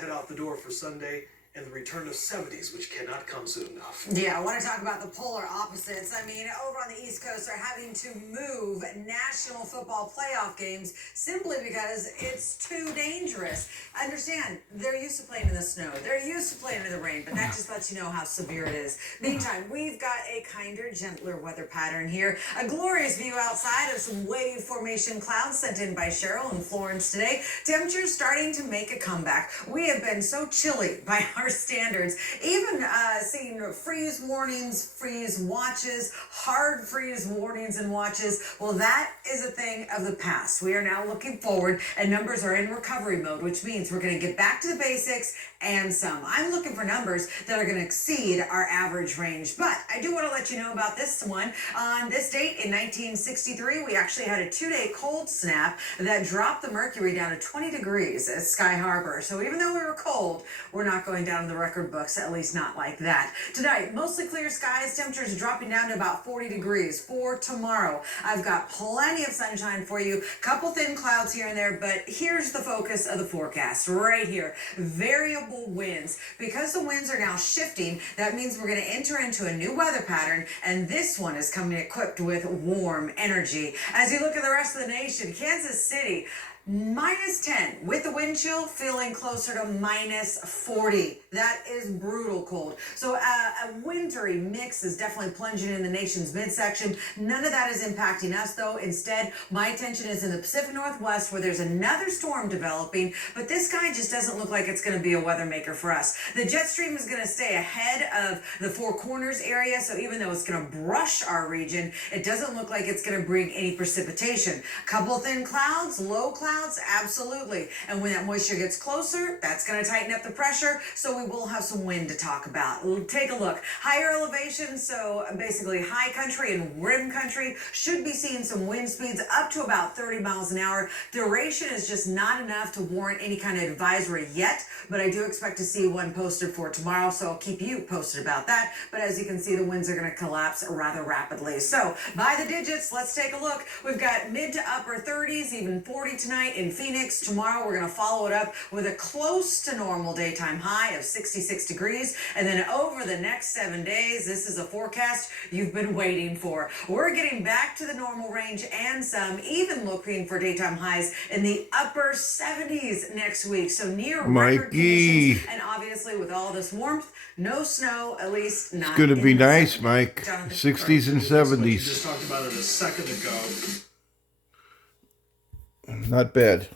Head out the door for Sunday and the return of 70s, which cannot come soon enough. Yeah, I want to talk about the polar opposites. I mean, over on the East Coast, they're having to move National Football playoff games simply because it's too dangerous. Understand, they're used to playing in the snow. They're used to playing in the rain, but that just lets you know how severe it is. Meantime, we've got a kinder, gentler weather pattern here. A glorious view outside of some wave formation clouds sent in by Cheryl in Florence today. Temperatures starting to make a comeback. We have been so chilly by our standards, even seeing freeze warnings, freeze watches, hard freeze warnings and watches. Well, that is a thing of the past. We are now looking forward, and numbers are in recovery mode, which means we're going to get back to the basics and some. I'm looking for numbers that are going to exceed our average range, but I do want to let you know about this one. On this date in 1963, we actually had a 2-day cold snap that dropped the mercury down to 20 degrees at Sky Harbor. So even though we were cold, we're not going down in the record books, at least not like that. Tonight, mostly clear skies, temperatures dropping down to about 40 degrees. For tomorrow, I've got plenty of sunshine for you, couple thin clouds here and there, but here's the focus of the forecast right here. Variable winds. Because the winds are now shifting, that means we're going to enter into a new weather pattern, and this one is coming equipped with warm energy. As you look at the rest of the nation, Kansas City, -10 with the wind chill feeling closer to -40. That is brutal cold. So a wintry mix is definitely plunging in the nation's midsection. None of that is impacting us though. Instead, my attention is in the Pacific Northwest where there's another storm developing, but this guy just doesn't look like it's going to be a weather maker for us. The jet stream is going to stay ahead of the Four Corners area, so even though it's going to brush our region, it doesn't look like it's going to bring any precipitation. Couple thin clouds, low clouds, absolutely. And when that moisture gets closer, that's going to tighten up the pressure, so we will have some wind to talk about. Take a look. Higher elevation, so basically high country and rim country, should be seeing some wind speeds up to about 30 miles an hour. Duration is just not enough to warrant any kind of advisory yet, but I do expect to see one posted for tomorrow, so I'll keep you posted about that. But as you can see, the winds are going to collapse rather rapidly. So by the digits, let's take a look. We've got mid to upper 30s, even 40 tonight in Phoenix. Tomorrow, we're going to follow it up with a close to normal daytime high of 66 degrees. And then over the next 7 days, this is a forecast you've been waiting for. We're getting back to the normal range and some, even looking for daytime highs in the upper 70s next week. So near record conditions. And obviously, with all this warmth, no snow, at least not. It's going to be nice, 70s. Mike. Jonathan. 60s and You 70s. just talked about it a second ago. Not bad.